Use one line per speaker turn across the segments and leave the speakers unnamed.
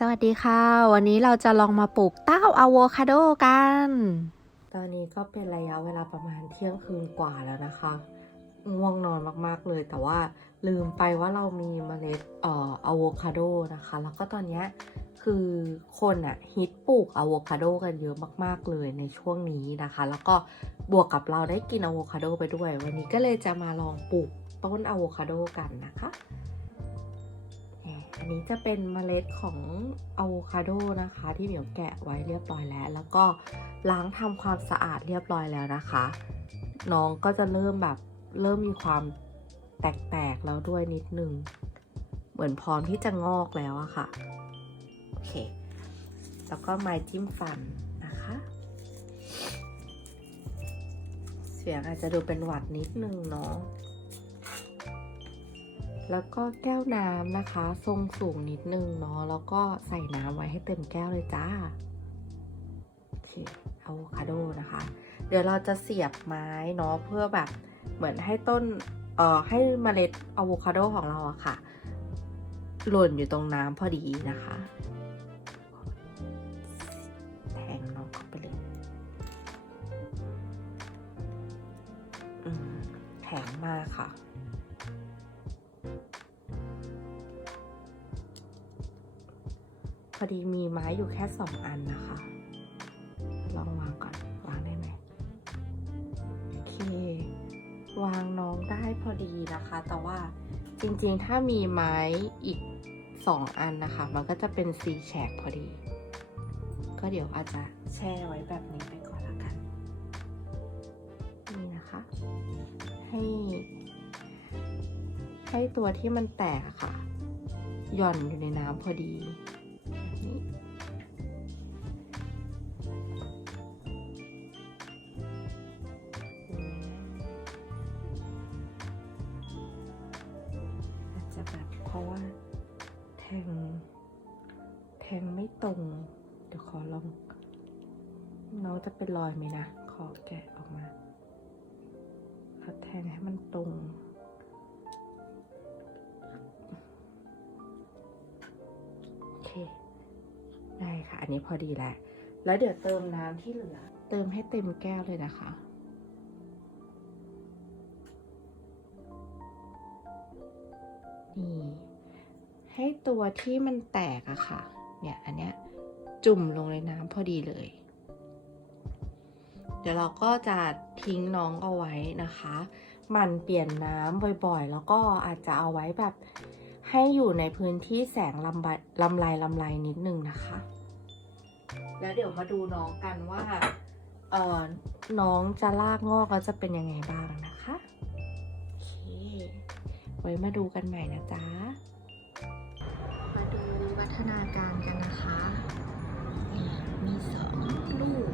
สวัสดีค่ะ วันนี้เราจะลองมาปลูกเต้าอะโวคาโดกัน ตอนนี้ก็เป็นระยะเวลาประมาณเที่ยงคืนกว่าแล้วนะคะง่วงนอนมากๆเลย แต่ว่าลืมไปว่าเรามีเมล็ดเอ่ออะโวคาโดนะคะ แล้วก็ตอนนี้คือคนอะฮิตปลูกอะโวคาโดกันเยอะมากๆเลยในช่วงนี้นะคะ แล้วก็บวกกับเราได้กินอะโวคาโดไปด้วย วันนี้ก็เลยจะมาลองปลูกต้นอะโวคาโดกันนะคะ นนี้จะเป็นเมล็ดของอะโวคาโดนะคะ ที่เหมียวแกะไว้เรียบร้อยแล้ว แล้วก็ล้างทำความสะอาดเรียบร้อยแล้วนะคะ น้องก็จะเริ่มแบบเริ่มมีความแตกๆแล้วด้วยนิดนึง เหมือนพร้อมที่จะงอกแล้วอะค่ะ โอเค แล้วก็ไม้จิ้มฟันนะคะ เสียงอาจจะดูเป็นหวัดนิดนึงเนาะ แล้วก็แก้วน้ำนะคะ ทรงสูงนิดนึงเนาะแล้วก็ใส่น้ำไว้ให้เต็มแก้วเลยจ้าโอเคอะโวคาโดนะคะ เดี๋ยวเราจะเสียบไม้เนาะเพื่อแบบเหมือนให้ต้นเอ่อให้เมล็ดอะโวคาโดของเราอะค่ะ หล่นอยู่ตรงน้ำพอดีนะคะแทงน้องเข้าไปเลยแข็งมากค่ะ ดีมีไม้อยู่แค่สองอันนะคะ ลองวางก่อน วางได้ไหมโอเค วางน้องได้พอดีนะคะ แต่ว่าจริงๆ ถ้ามีไม้อีกสองอันนะคะ มันก็จะเป็นซีแฉกพอดี ก็เดี๋ยวอาจจะแช่ไว้แบบนี้ไปก่อนละกัน นี่นะคะ ให้ให้ตัวที่มันแตกอะค่ะ หย่อนอยู่ในน้ำพอดี ราะว่า แทง แทงไม่ตรง เดี๋ยวขอลองน้องจะเป็นรอยไหมนะ ขอแกะออกมาแล้วแทงให้มันตรงโอเคได้ค่ะ อันนี้พอดีแหล้วแล้วเดี๋ยวเติมน้ำที่เหลือ เติมให้เต็มแก้วเลยนะคะนี่ ให้ตัวที่มันแตกอะค่ะ เนี่ยอันเนี้ยจุ่มลงในน้ำพอดีเลย เดี๋ยวเราก็จะทิ้งน้องเอาไว้นะคะ มันเปลี่ยนน้ำบ่อยๆ แล้วก็อาจจะเอาไว้แบบให้อยู่ในพื้นที่แสงลำบลำไรลำไรนิดนึงนะคะ แล้วเดี๋ยวมาดูน้องกันว่าเออน้องจะลากงอกแล้วจะเป็นยังไงบ้างนะคะ โอเค ไว้มาดูกันใหม่นะจ๊ะ ฒนาการกันนะคะนี่มีสองลูก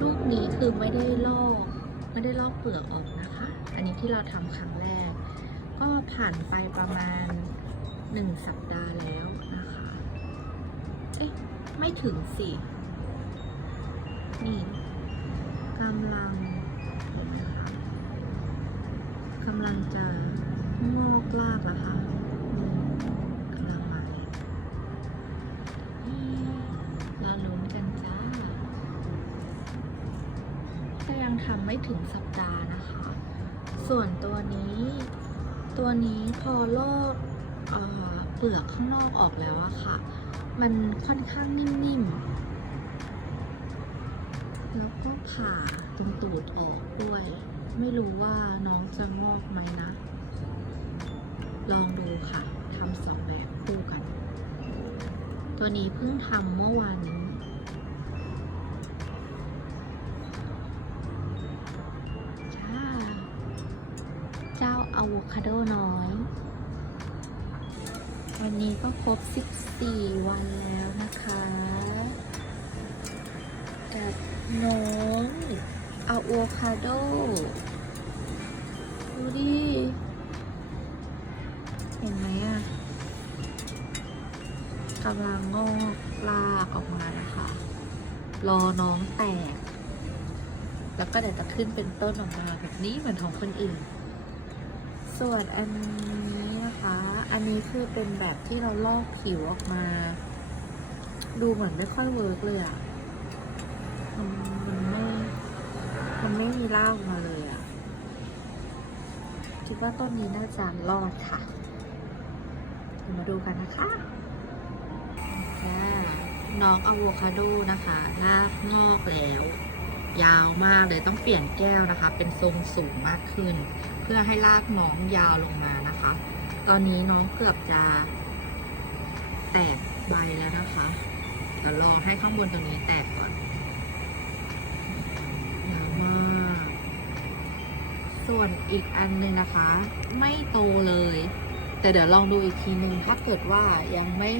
ลูกนี้คือไม่ได้ลอก ไม่ได้ลอกเปลือกออกนะคะ อันนี้ที่เราทำครั้งแรก ก็ผ่านไปประมาณหนึ่งสัปดาห์แล้วนะคะ เอ๊ะ ไม่ถึงสิ นี่กำลังเห็นไหมคะกำลังจะงอกรากแล้วค่ะ ถึงสัปดาห์นะคะ ส่วนตัวนี้ ตัวนี้พอลอกเเปลือกข้างนอกออกแล้วอะค่ะ มันค่อนข้างนิ่มๆ แล้วก็ผ่าตรงตูดออกด้วย ไม่รู้ว่าน้องจะงอกไหมนะ ลองดูค่ะทำสองแบบคู่กัน ตัวนี้เพิ่งทำเมื่อวานนี้ เจ้าอะโวคาโดน้อย วันนี้ก็ครบ 14 วันแล้วนะคะกับน้องอะโวคาโด ดูดิ เห็นไหมอะกำลังงอกลากออกมานะคะ รอน้องแตก แล้วก็เดี๋ยวจะขึ้นเป็นต้นออกมาแบบนี้เหมือนของคนอื่น ส่วนอันนี้นะคะ อันนี้คือเป็นแบบที่เราลอกผิวออกมา ดูเหมือนไม่ค่อยเวิร์กเลยอะมันมันไม่มันไม่มีราออกมาเลยอะคิดว่าต้นนี้น่าจะรอดค่ะเดี๋ยวมาดูกันนะคะค่ะน้องอะโวคาโดนะคะรากงอกแล้ว ยาวมากเลยต้องเปลี่ยนแก้วนะคะ เป็นทรงสูงมากขึ้น พื่อให้รากน้องยาวลงมานะคะ ตอนนี้น้องเกือบจะแตกใบแล้วนะคะเดี๋ยวรอให้ข้างบนตรงนี้แตกก่อนยาวมาก ส่วนอีกอันหนึ่งนะคะ ไม่โตเลย แต่เดี๋ยวลองดูอีกทีนึงถ้าเกิดว่ายังไม่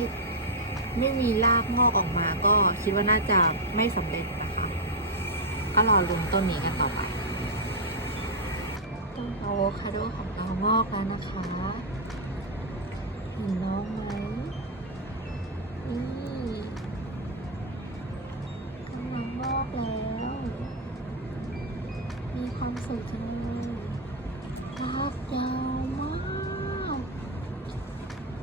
ไม่มีรากงอกออกมาก็คิดว่าน่าจะไม่สำเร็จนะคะ ก็รอลุ้นต้นนี้กันต่อไป อะโวคาโดของเรางอกแล้วนะคะเห็นน้องไหมนี่กำลังงอกแล้ว มีความสุขจังเลยรากยาวมาก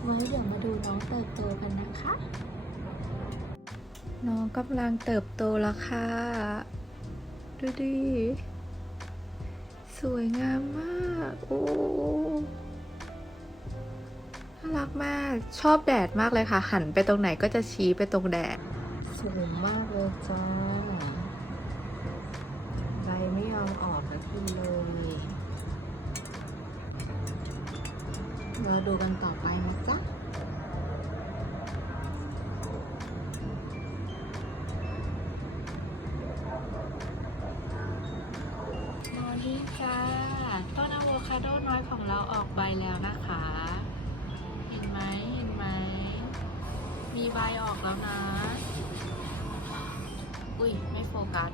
ไว้เดี๋ยวมาดูน้องเติบโตกันนะคะ น้องกำลังเติบโตแล้วค่ะ ดูดิ สวยงามมากโอ้น่ารักมากชอบแดดมากเลยค่ะ หันไปตรงไหนก็จะชี้ไปตรงแดดสูงมากเลยจ้าใบไม่ยอมออกสักทีเลยเราดูกันต่อไปนะจ๊ะ โวคาโดน้อยของเราออกใบแล้วนะคะ เห็นไหมเห็นไหม มีใบออกแล้วนะ อุ้ยไม่โฟกัส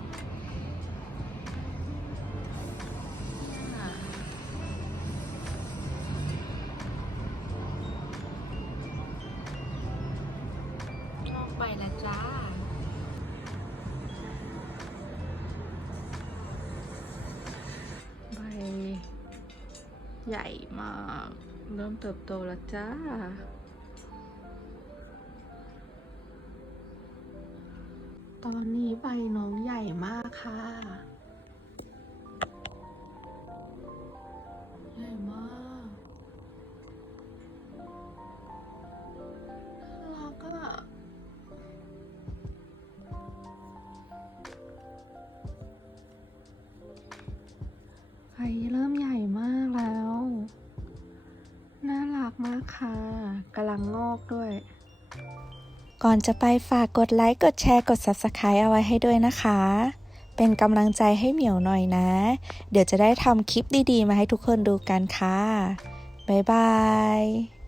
ออกไปแล้วจ้า ใหญ่มาก เริ่มเติบโตแล้วจ้า ตอนนี้ใบน้องใหญ่มากค่ะ
ก่อนจะไปฝากกดไลค์ กดแชร์ กด Subscribe เอาไว้ให้ด้วยนะคะ เป็นกำลังใจให้เหมียวหน่อยนะ เดี๋ยวจะได้ทำคลิปดีๆ มาให้ทุกคนดูกันค่ะ บ๊ายบาย